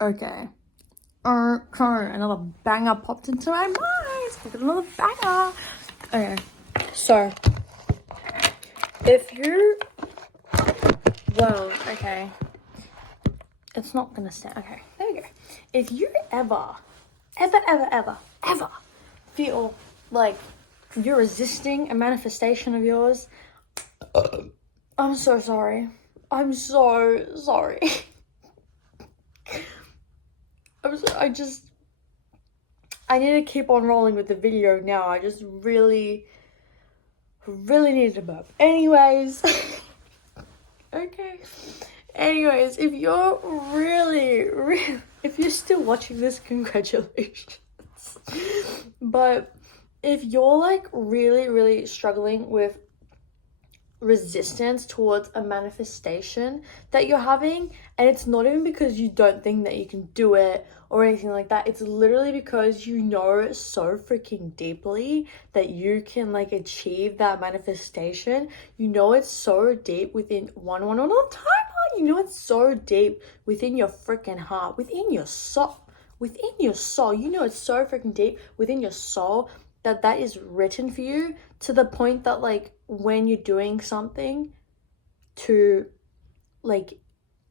Okay. Another banger popped into my mind. Look at another banger. Okay. So, if you, well, okay. It's not gonna stand. Okay, there we go. If you ever feel like you're resisting a manifestation of yours, I'm so sorry. I'm so sorry. I need to keep on rolling with the video now. I just really needed to burp. Anyways. Okay. Anyways, if you're if you're still watching this, congratulations. But if you're like really struggling with resistance towards a manifestation that you're having, and it's not even because you don't think that you can do it or anything like that, it's literally because you know so freaking deeply that you can like achieve that manifestation. You know it's so deep within one time. You know it's so deep within your freaking heart, within your soul. You know it's so freaking deep within your soul that is written for you, to the point that like when you're doing something to like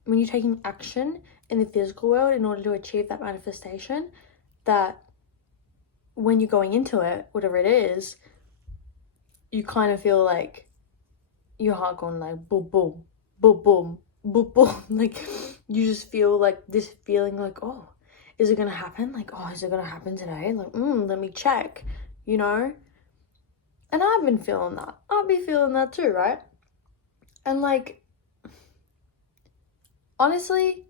when you're taking action in the physical world in order to achieve that manifestation, that when you're going into it, whatever it is, you kind of feel like your heart going like boom boom boom boom boom boom. Like you just feel like this feeling like, oh, is it gonna happen? Like, oh, is it gonna happen today? Like, let me check, you know? And I've been feeling that. I'll be feeling that too, right? And like, honestly,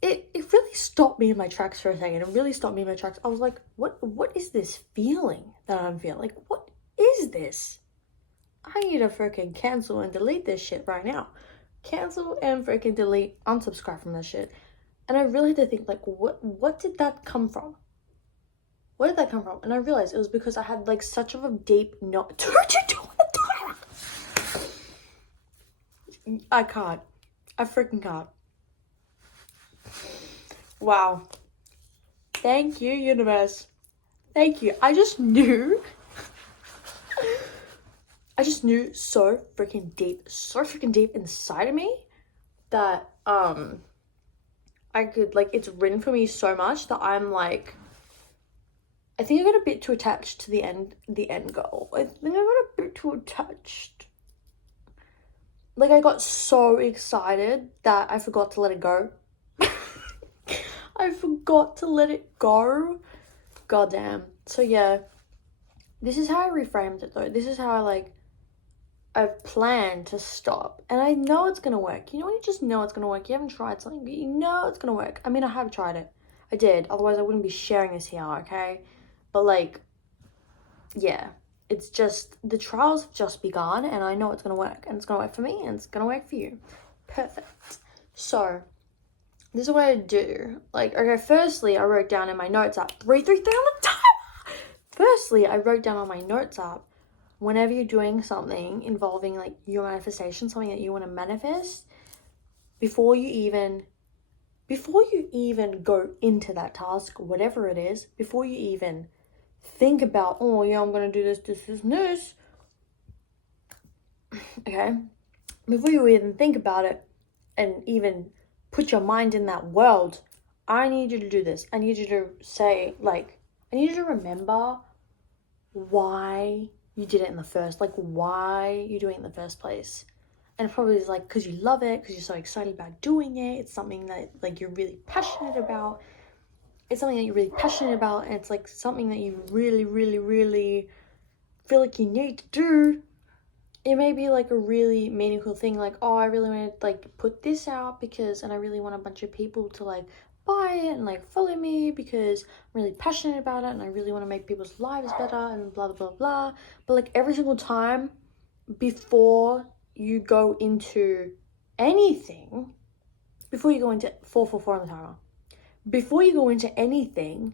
it really stopped me in my tracks for a second. It really stopped me in my tracks. I was like, what is this feeling that I'm feeling? Like, what is this? I need to freaking cancel and delete this shit right now. Cancel and freaking delete, unsubscribe from this shit. And I really had to think, like, what did that come from? Where did that come from? And I realized it was because I had like such of a deep I can't. I freaking can't. Wow. Thank you, universe. Thank you. I just knew so freaking deep inside of me that I could like, it's written for me so much that I'm like, I think I got a bit too attached to the end goal. I think I got a bit too attached. Like I got so excited that I forgot to let it go. I forgot to let it go. Goddamn. So yeah, this is how I reframed it though. This is how I've planned to stop. And I know it's gonna work. You know when you just know it's gonna work? You haven't tried something, but you know it's gonna work. I mean, I have tried it. I did. Otherwise, I wouldn't be sharing this here, okay? But like, yeah. It's just, the trials have just begun, and I know it's gonna work. And it's gonna work for me, and it's gonna work for you. Perfect. So, this is what I do. Like, okay, firstly, I wrote down in my notes app, 333 on the timer! Firstly, I wrote down on my notes app, whenever you're doing something involving like your manifestation, something that you want to manifest, before you even go into that task, whatever it is, before you even think about, oh yeah, I'm gonna do this, okay, before you even think about it and even put your mind in that world, I need you to do this. I need you to say, like, I need you to remember why you did it in the first, like why you're doing it in the first place. And it probably is like because you love it, because you're so excited about doing it. It's something that like you're really passionate about. And it's like something that you really feel like you need to do. It may be like a really meaningful thing, like, oh, I really want to like put this out because, and I really want a bunch of people to like buy it and like follow me because I'm really passionate about it and I really want to make people's lives better and blah blah blah. But like every single time before you go into anything, before you go into 444 on the timer, before you go into anything,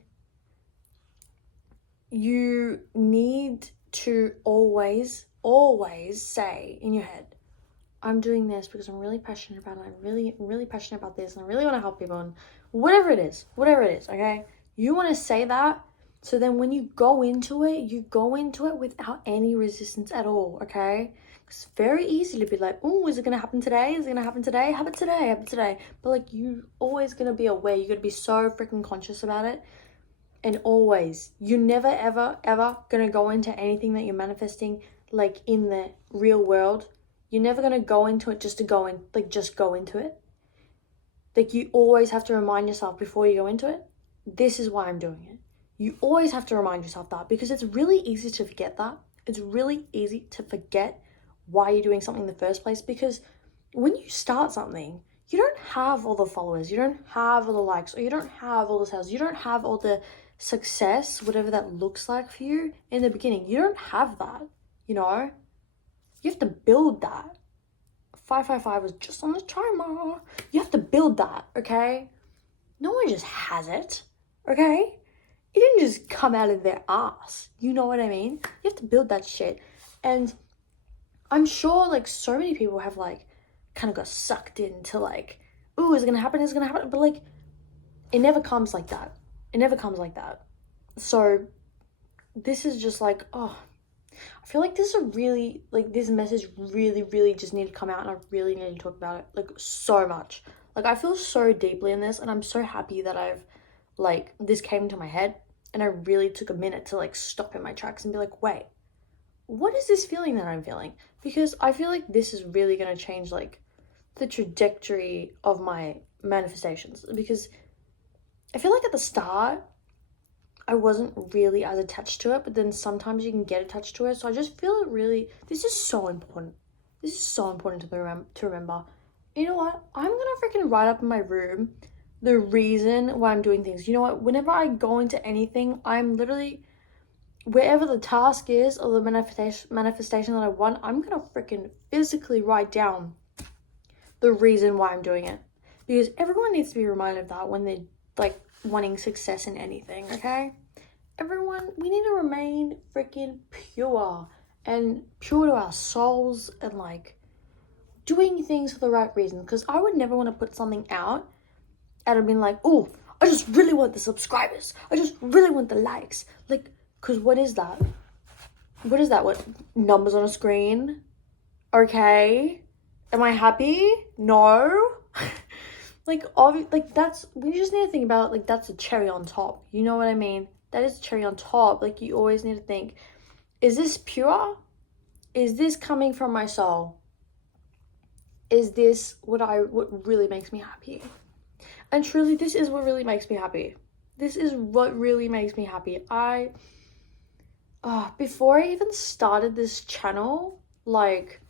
you need to always say in your head, I'm doing this because I'm really passionate about it. I'm really, really passionate about this, and I really want to help people, and whatever it is, okay? You want to say that, so then when you go into it without any resistance at all, okay? It's very easy to be like, oh, is it going to happen today? Is it going to happen today? Have it today, have it today. But like, you always going to be aware. You're going to be so freaking conscious about it. And always, you're never, ever, ever going to go into anything that you're manifesting, like in the real world. You're never going to go into it just to go in, like just go into it. Like you always have to remind yourself before you go into it, this is why I'm doing it. You always have to remind yourself that, because it's really easy to forget that. It's really easy to forget why you're doing something in the first place, because when you start something, you don't have all the followers, you don't have all the likes, or you don't have all the sales, you don't have all the success, whatever that looks like for you in the beginning. You don't have that, you know? You have to build that. 555 was just on the timer. You have to build that, okay? No one just has it, okay? It didn't just come out of their ass. You know what I mean? You have to build that shit. And I'm sure like so many people have like kind of got sucked into like, ooh, is it gonna happen? Is it gonna happen? But like, it never comes like that. It never comes like that. So this is just like, oh, I feel like this is a really, like this message really, really just need to come out, and I really need to talk about it like so much. Like I feel so deeply in this, and I'm so happy that I've like, this came to my head, and I really took a minute to like stop in my tracks and be like, wait, what is this feeling that I'm feeling? Because I feel like this is really going to change like the trajectory of my manifestations, because I feel like at the start I wasn't really as attached to it, but then sometimes you can get attached to it. So I just feel it really, this is so important. This is so important to remember. You know what? I'm going to freaking write up in my room the reason why I'm doing things. You know what? Whenever I go into anything, I'm literally, wherever the task is or the manifestation that I want, I'm going to freaking physically write down the reason why I'm doing it. Because everyone needs to be reminded of that when they're like wanting success in anything, okay? Everyone, we need to remain freaking pure and pure to our souls and like doing things for the right reason. Because I would never want to put something out and I've been like, oh, I just really want the subscribers. I just really want the likes. Like, because what is that? What is that? What? Numbers on a screen? Okay. Am I happy? No. Like, like that's, we just need to think about, like, that's a cherry on top. You know what I mean? That is a cherry on top. Like, you always need to think, is this pure? Is this coming from my soul? Is this what really makes me happy? And truly, this is what really makes me happy. This is what really makes me happy. Before I even started this channel, like,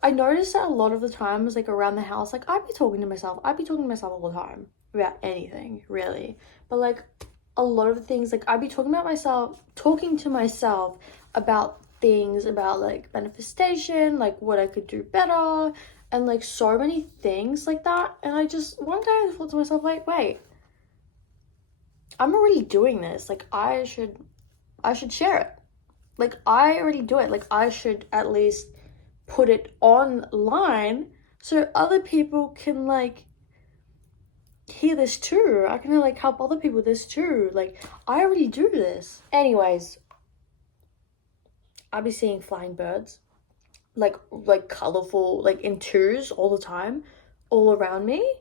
I noticed that a lot of the times, like, around the house, like, I'd be talking to myself all the time about anything, really. But, like, a lot of the things, like, I'd be talking to myself about things, about, like, manifestation, like, what I could do better, and, like, so many things like that. And one day I thought to myself, like, wait, I'm already doing this. Like, I should share it. Like, I already do it. Like, I should at least put it online so other people can like hear this too. I can like help other people with this too. Like, I already do this. Anyways, I'll be seeing flying birds, like colorful, like in twos all the time, all around me.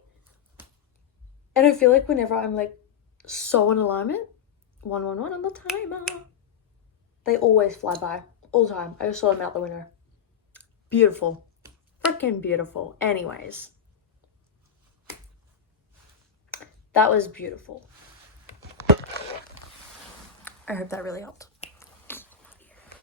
And I feel like whenever I'm like so in alignment, 111 on the timer, they always fly by all the time. I just saw them out the window. Beautiful. Freaking beautiful. Anyways, that was beautiful. I hope that really helped.